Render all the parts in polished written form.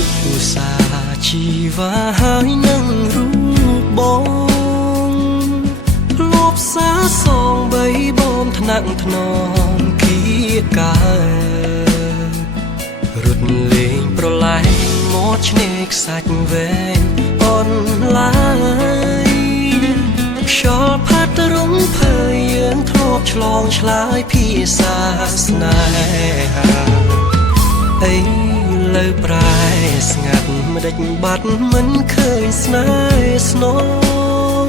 ឧស្សាហ៍ជីវ៉ាហើយនឹងរូបបងលបសាសងបីបងថ្នាក់ថ្នមគៀការត់លេងប្រឡែងមកឆ្នេរខ្សាច់វែងអនឡាយខ្យល់ផាត់រំភើយយើងធ្លាប់ឆ្លងឆ្លើយភាសាស្នេហាអីលើប្រែស្ងាត់មិនដេចបាត់មិនឃើញស្នេហ៍ស្នង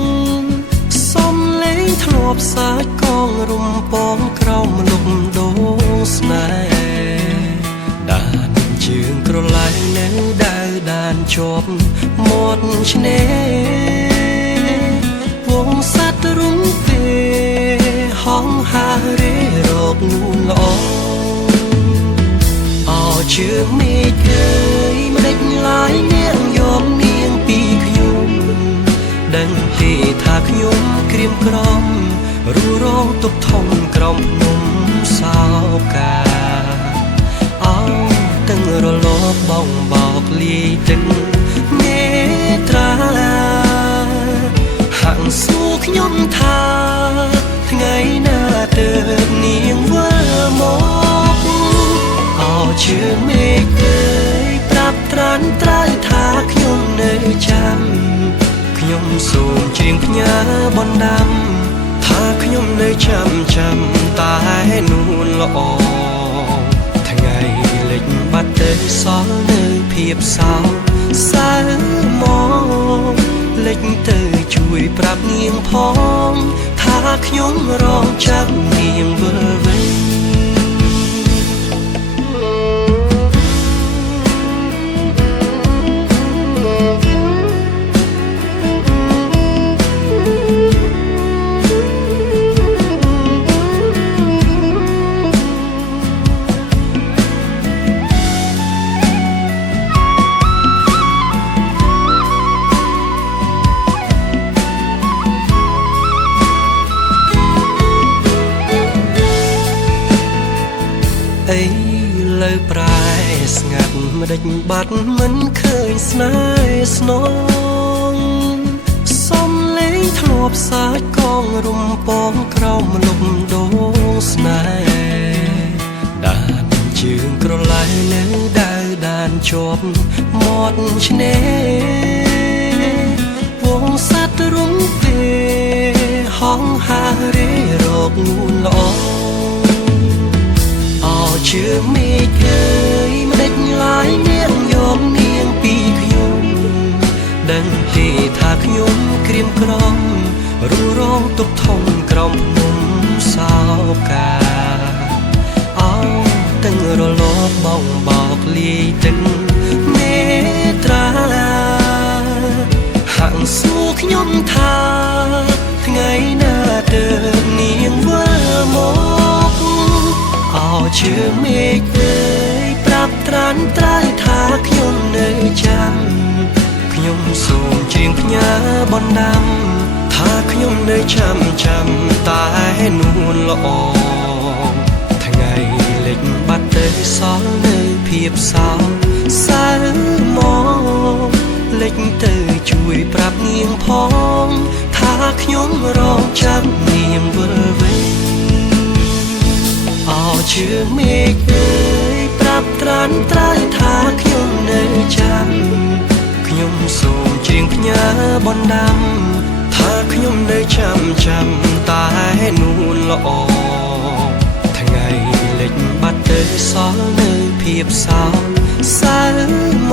សំលេងធ្លាប់សាច់កងរំពងក្រោមលំដូងស្នេហ៍ដានជើងក្រឡៃនៅដៅដានជាប់មាត់ឆ្នេរវងសត្វរុំពេលហងហារេរកនួនល្អជើងមេឃអើយមិនដេចឡាយនាងយកនាងពីខ្ញុំដឹងទេថាខ្ញុំក្រៀមក្រំរួរងទុកធំក្រំភ្នំសោកាអោទាំងរលកបងបោកលាយទឹកមេត្រាហាក់សួរខ្ញុំថាថ្ងៃណាទើបនាងវិលមកជើងមេឃអើយប្រាប់ត្រានត្រើយថាខ្ញុំនៅចាំខ្ញុំសូមច្រៀងផ្ញើបណ្ដាំថាខ្ញុំនៅចាំតែនួនល្អថ្ងៃលិចបាត់ទៅសល់នៅភាពសោកសៅមកលិចទៅជួយប្រាប់នាងផងថាខ្ញុំរងចាំនាងវិលវិញអីលើប្រែស្ងាត់មិនដេចបាត់មិនឃើញស្នេហ៍ស្នងសំលេងធ្លាប់សាច់កងរំពងក្រោមលំដូងស្នេហ៍ដានជើងក្រឡៃនៅដៅដានជាប់មាត់ឆ្នេរវងសត្វរុំពេលហងហារេរកនួនល្អជើងមេឃអើយមិនដេចឡាយនាងយកនាងពីខ្ញុំដឹងទេថាខ្ញុំក្រៀមក្រំរួរងទុកធំក្រំភ្នំសោកាអោទាំងរលកបងបោកលាយទឹកមេត្រាហាក់សួរខ្ញុំថាថ្ងៃណាទើបនាងវិលមកជើងមេឃអើយប្រាប់ត្រានត្រើយថាខ្ញុំនៅចាំខ្ញុំសូមច្រៀងផ្ញើបណ្ដាំថាខ្ញុំនៅចាំតែនួនល្អថ្ងៃលិចបាត់ទៅសល់នៅភាពសោកសៅមកលិចទៅជួយប្រាប់នាងផងថាខ្ញុំរងចាំនាងវិលវិញជើងមេឃអើយប្រាប់ត្រានត្រើយថាខ្ញុំនៅចាំខ្ញុំសូមច្រៀងផ្ញើបណ្ដាំថាខ្ញុំនៅចាំតែនួនល្អថ្ងៃលិចបាត់ទៅសល់នៅភាពសោកសៅម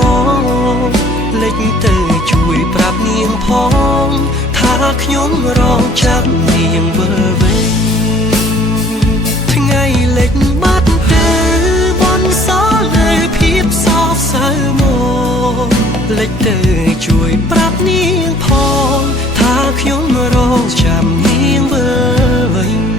កលិចទៅជួយប្រាប់នាងផងថាខ្ញុំរងចាំនាងវិលវិញថ្ងៃលិចបាត់ទៅបនសល់នៅភាពសោកសៅមកលិចទៅជួយប្រាប់នាងផងថាខ្ញុំរងចាំនាងវិលវិញ